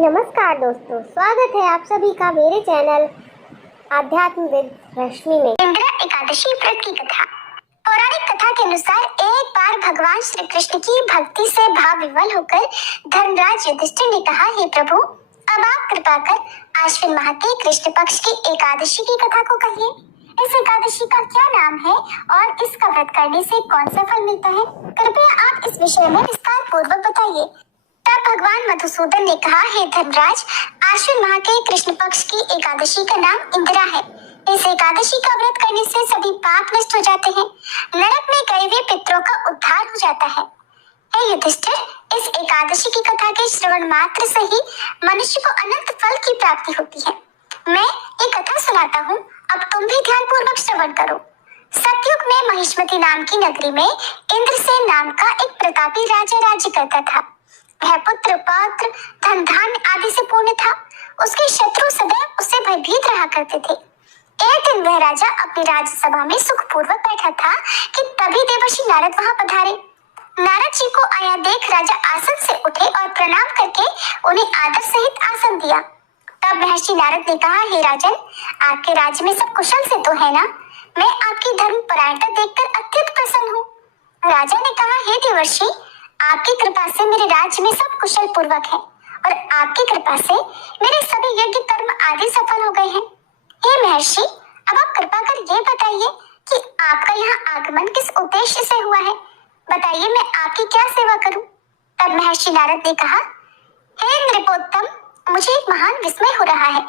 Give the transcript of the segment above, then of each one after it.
नमस्कार दोस्तों, स्वागत है आप सभी का मेरे चैनल आध्यात्म विद रश्मि में। इंद्र एकादशी व्रत की कथा। पौराणिक कथा के अनुसार एक बार भगवान श्री कृष्ण की भक्ति से भाव विवल होकर धर्मराज युधिष्ठिर ने कहा, हे प्रभु, अब आप कृपा कर आश्विन माह के कृष्ण पक्ष की एकादशी की कथा को कहिए। इस एकादशी का क्या नाम है और इसका व्रत करने से कौन सा फल मिलता है? कृपया आप इस विषय में विस्तार पूर्वक बताइए। तब भगवान मधुसूदन ने कहा, हे धर्मराज, आश्विन माह के कृष्ण पक्ष की एकादशी का नाम इंदिरा है। इस एकादशी का व्रत करने से सभी पाप नष्ट हो जाते हैं, नरक में गए हुए पितरों का उद्धार हो जाता है। हे युधिष्ठिर, इस एकादशी की कथा के श्रवण मात्र से ही मनुष्य को अनंत फल की प्राप्ति होती है। मैं ये कथा सुनाता हूँ, अब तुम भी ध्यान पूर्वक श्रवण करो। सतयुग में महिष्मती नाम की नगरी में इंद्रसेन नाम का एक प्रतापी राजा राज्य करता था। वह पुत्र पौत्र धन धान्य आदि से पूर्ण था। उसके शत्रु सदैव उससे भयभीत रहा करते थे। एक दिन वह राजा अपनी राज्यसभा में सुखपूर्वक बैठा था कि तभी देवर्षि नारद वहां पधारे। नारद जी को आया देख राजा आसन से उठे और प्रणाम करके उन्हें आदर सहित आसन दिया। तब महर्षि नारद ने कहा, हे राजन, आपके राज्य में सब कुशल से तो है ना? मैं आपकी धर्म परायणता देखकर अत्यंत प्रसन्न हूँ। राजा ने कहा, हे देवर्षि, आपकी कृपा से मेरे राज्य में सब कुशल पूर्वक है और आपकी कृपा से मेरे सभी यज्ञ कर्म आदि सफल हो गए हैं। हे महर्षि, अब आप कृपा कर ये बताइए कि आपका यहाँ आगमन किस उद्देश्य से हुआ है? बताइए, मैं आपकी क्या सेवा करूं? तब महर्षि नारद ने कहा, हे नृपोत्तम, मुझे एक महान विस्मय हो रहा है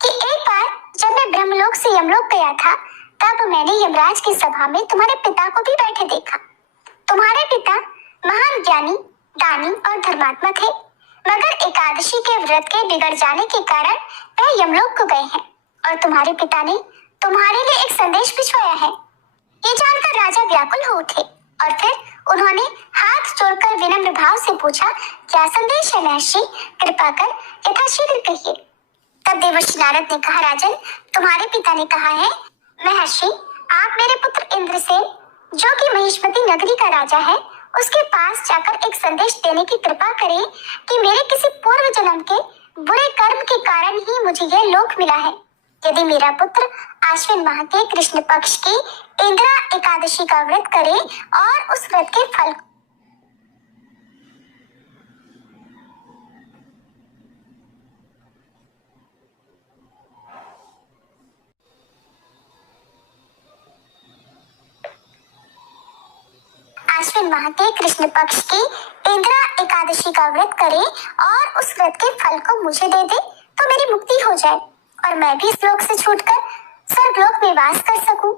कि एक बार जब मैं ब्रह्मलोक से यमलोक गया था, तब मैंने यमराज की सभा में तुम्हारे पिता को भी बैठे देखा। तुम्हारे पिता महान ज्ञानी, दानी और धर्मात्मा थे, मगर एकादशी के व्रत के बिगड़ जाने के कारण वह यमलोक को गए हैं और तुम्हारे पिता ने तुम्हारे लिए एक संदेश भिजवाया है। ये जानकर राजा व्याकुल हो उठे और फिर उन्होंने हाथ जोड़कर विनम्र भाव से पूछा, क्या संदेश है महर्षि? कृपा कर यथाशीघ्र कहिए। तब देवर्षि नारद ने कहा, राजन, तुम्हारे पिता ने कहा है, महर्षि, आप मेरे पुत्र इंद्रसेन, जो कि महिष्मती नगरी का राजा है, उसके पास जाकर एक संदेश देने की कृपा करें कि मेरे किसी पूर्व जन्म के बुरे कर्म के कारण ही मुझे यह लोक मिला है। यदि मेरा पुत्र आश्विन माह के कृष्ण पक्ष की इंदिरा एकादशी का व्रत करे और उस व्रत के फल आश्विन माह के कृष्ण पक्ष की इंदिरा एकादशी का व्रत करे और उस व्रत के फल को मुझे दे दे, तो मेरी मुक्ति हो जाए और मैं भी इस लोक से छूटकर स्वर्गलोक में वास कर सकूं।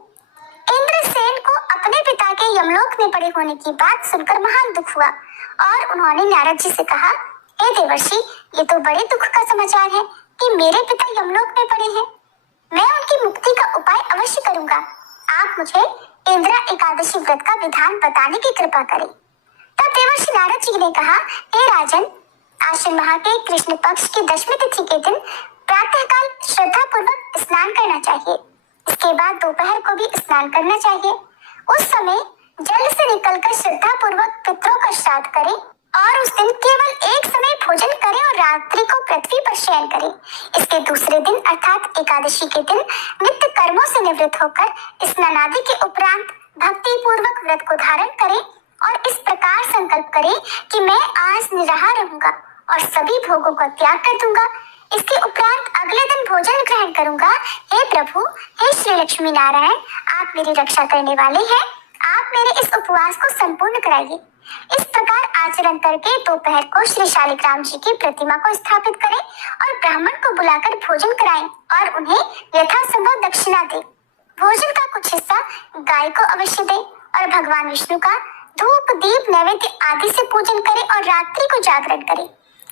इंद्रसेन को अपने पिता के यमलोक में पड़े होने की बात सुनकर महान दुख हुआ और उन्होंने नारद जी से कहा, हे देवर्षि, ये तो बड़े दुख का समाचार है कि मेरे पिता यमलोक में पड़े हैं। मैं उनकी मुक्ति का उपाय अवश्य करूंगा। आप मुझे इंदिरा एकादशी व्रत का विधान बताने की कृपा करें। तब देवर्षि नारद जी ने कहा, हे राजन, आश्विन माह के कृष्ण पक्ष की दशमी तिथि के दिन प्रातःकाल श्रद्धा पूर्वक स्नान करना चाहिए। इसके बाद दोपहर को भी स्नान करना चाहिए। उस समय जल से निकलकर श्रद्धा पूर्वक पितरों का श्राद्ध करें और उस दिन केवल एक समय भोजन करें और रात्रि को पृथ्वी पर शयन करें। इसके दूसरे दिन अर्थात एकादशी के दिन नित्य कर्मों से निवृत्त होकर स्नान आदि के उपरांत भक्ति पूर्वक व्रत को धारण करें और इस प्रकार संकल्प करें कि मैं आज निराहार रहूंगा और सभी भोगों का त्याग कर दूंगा। इसके उपरांत अगले दिन भोजन ग्रहण करूंगा। हे प्रभु, हे श्री लक्ष्मी नारायण, आप मेरी रक्षा करने वाले हैं, आप मेरे इस उपवास को संपूर्ण कराइए। इस प्रकार आचरण करके दोपहर को श्री शालिग्राम जी की प्रतिमा को स्थापित करें और ब्राह्मण को बुलाकर भोजन कराएं और उन्हें यथासंभव दक्षिणा दें। भोजन का कुछ हिस्सा गाय को अवश्य दें और भगवान विष्णु का धूप दीप नैवेद्य आदि से पूजन करें और रात्रि को जागरण करें।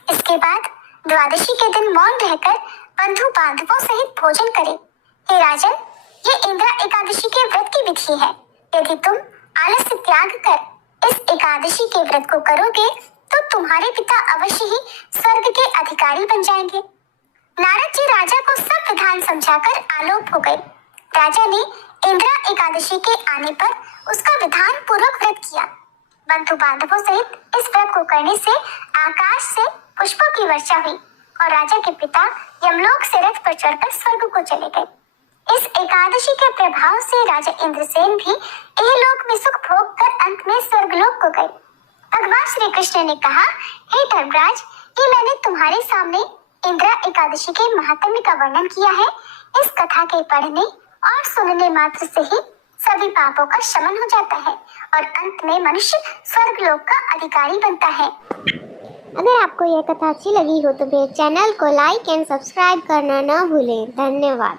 इसके बाद द्वादशी के दिन मौन रहकर बंधु बांधवों सहित भोजन करें। हे राजन, ये इंदिरा एकादशी के व्रत की विधि है। यदि तुम आलस्य त्याग कर इस एकादशी के व्रत को करोगे तो तुम्हारे पिता अवश्य ही स्वर्ग के अधिकारी बन जाएंगे। नारद जी राजा को सब विधान समझाकर आलोप हो गए। राजा ने इंदिरा एकादशी के आने पर उसका विधान पूर्वक व्रत किया। बंधु बांधवों सहित इस व्रत को करने से आकाश से पुष्पों की वर्षा हुई और राजा के पिता यमलोक से रथ पर चढ़कर स्वर्ग को चले गए। इस एकादशी के प्रभाव से राजा इंद्रसेन भी इहलोक में सुख भोग कर अंत में स्वर्गलोक को गए। भगवान श्री कृष्ण ने कहा, हे धर्मराज, ये मैंने तुम्हारे सामने इंद्रा एकादशी के महात्म्य का वर्णन किया है। इस कथा के पढ़ने और सुनने मात्र से ही सभी पापों का शमन हो जाता है और अंत में मनुष्य स्वर्गलोक का अधिकारी बनता है। अगर आपको यह कथा अच्छी लगी हो तो मेरे चैनल को लाइक एंड सब्सक्राइब करना न भूलें। धन्यवाद।